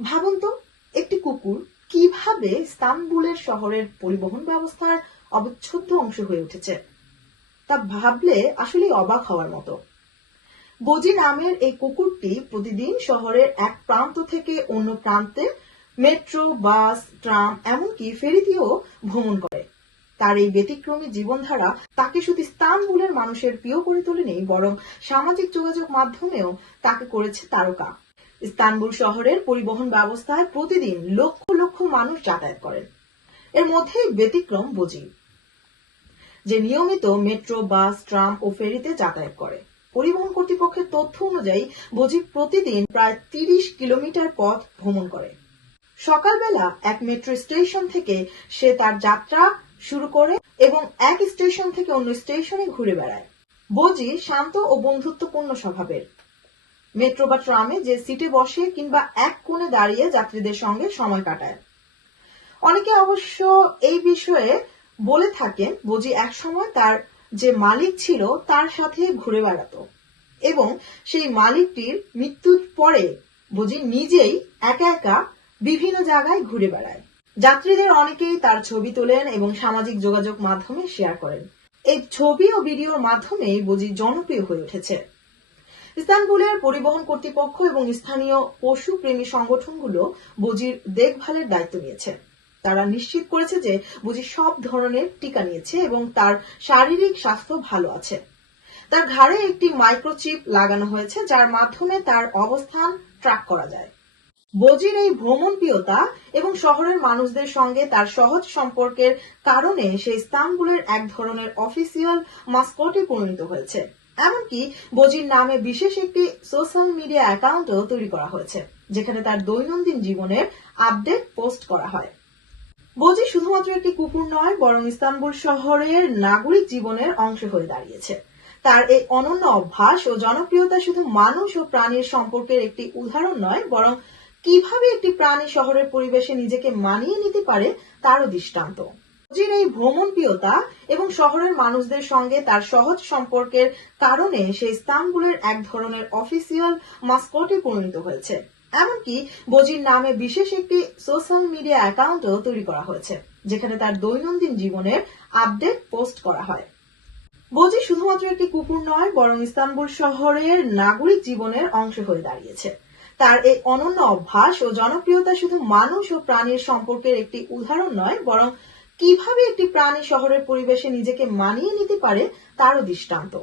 ভাবুন তো, একটি কুকুর কীভাবে ইস্তানবুলের শহরের পরিবহন ব্যবস্থার অবিচ্ছেদ্য অংশ হয়ে উঠেছে, তা ভাবলে আসলে অবাক হওয়ার মতো। বজি নামের এই কুকুরটি প্রতিদিন শহরের এক প্রান্ত থেকে অন্য প্রান্তে মেট্রো, বাস, ট্রাম, এমনকি ফেরিতেও ভ্রমণ করে। তার এই ব্যতিক্রমী জীবনধারা তাকে শুধু ইস্তানবুলের মানুষের প্রিয় করে তোলেনি, বরং সামাজিক যোগাযোগ মাধ্যমেও তাকে করেছে তারকা। ইস্তানবুল শহরের পরিবহন ব্যবস্থায় প্রতিদিন লক্ষ লক্ষ মানুষ যাতায়াত করেন। এর মধ্যে ব্যতিক্রম বজি যে নিয়মিত মেট্রো, বাস, ট্রাম ও ফেরিতে যাতায়াত করে। পরিবহন কর্তৃপক্ষের তথ্য অনুযায়ী বজি প্রতিদিন প্রায় তিরিশ কিলোমিটার পথ ভ্রমণ করে। সকালবেলা এক মেট্রো স্টেশন থেকে সে তার যাত্রা শুরু করে এবং এক স্টেশন থেকে অন্য স্টেশনে ঘুরে বেড়ায়। বজি শান্ত ও বন্ধুত্বপূর্ণ স্বভাবের। মেট্রো বা ট্রামে যে সিটে বসে কিংবা এক কোণে দাঁড়িয়ে যাত্রীদের সঙ্গে সময় কাটায়। অনেকে অবশ্য এই বিষয়ে বলে থাকেন বজি একসময় তার যে মালিক ছিল তার সাথে ঘুরে বেড়াতো এবং সেই মালিকটির মৃত্যুর পরে বজি নিজেই একা একা বিভিন্ন জায়গায় ঘুরে বেড়ায়। যাত্রীদের অনেকেই তার ছবি তোলেন এবং সামাজিক যোগাযোগ মাধ্যমে শেয়ার করেন। এই ছবি ও ভিডিওর মাধ্যমে বজি জনপ্রিয় হয়ে উঠেছে। ইস্তানবুলের পরিবহন কর্তৃপক্ষ এবং স্থানীয় পশু প্রেমী সংগঠনগুলো বজির দেখভালের দায়িত্ব নিয়েছে। তারা নিশ্চিত করেছে যে বুঝি সব ধরনের টিকা নিয়েছে এবং তার শারীরিক স্বাস্থ্য ভালো আছে। তার ঘাড়ে একটি মাইক্রোচিপ লাগানো হয়েছে, যার মাধ্যমে তার অবস্থান ট্র্যাক করা যায়। বজির এই ভ্রমণপ্রিয়তা এবং শহরের মানুষদের সঙ্গে তার সহজ সম্পর্কের কারণে সে ইস্তানবুলের এক ধরনের অফিসিয়াল মাস্কটে পরিণত হয়েছে। এমনকি বজির নামে বিশেষ একটি সোশ্যাল মিডিয়া অ্যাকাউন্টও তৈরি করা হয়েছে, যেখানে তার দৈনন্দিন জীবনের আপডেট পোস্ট করা হয়। বজি শুধুমাত্র একটি কুকুর নয়, বরং ইস্তানবুল শহরের নাগরিক জীবনের অংশ হয়ে দাঁড়িয়েছে। তার এই অনন্য অভ্যাস ও জনপ্রিয়তা শুধু মানুষ ও প্রাণীর সম্পর্কের একটি উদাহরণ নয়, বরং কীভাবে একটি প্রাণী শহরের পরিবেশে নিজেকে মানিয়ে নিতে পারে তারও দৃষ্টান্ত। বজির এই ভ্রমণপ্রিয়তা এবং শহরের মানুষদের সঙ্গে তার সহজ সম্পর্কের কারণে সে ইস্তানবুলের এক ধরনের অফিসিয়াল মাস্কটে পরিণত হয়েছে। এমনকি বজির নামে বিশেষ একটি সোশ্যাল মিডিয়া অ্যাকাউন্টও তৈরি করা হয়েছে, যেখানে তার দৈনন্দিন জীবনের আপডেট পোস্ট করা হয়। বজি শুধুমাত্র একটি কুকুর নয়, বরং ইস্তানবুল শহরের নাগরিক জীবনের অংশ হয়ে দাঁড়িয়েছে। তার এই অনন্য অভ্যাস ও জনপ্রিয়তা শুধু মানুষ ও প্রাণীর সম্পর্কের একটি উদাহরণ নয়, বরং কীভাবে একটি প্রাণী শহরের পরিবেশে নিজেকে মানিয়ে নিতে পারে তারও দৃষ্টান্ত।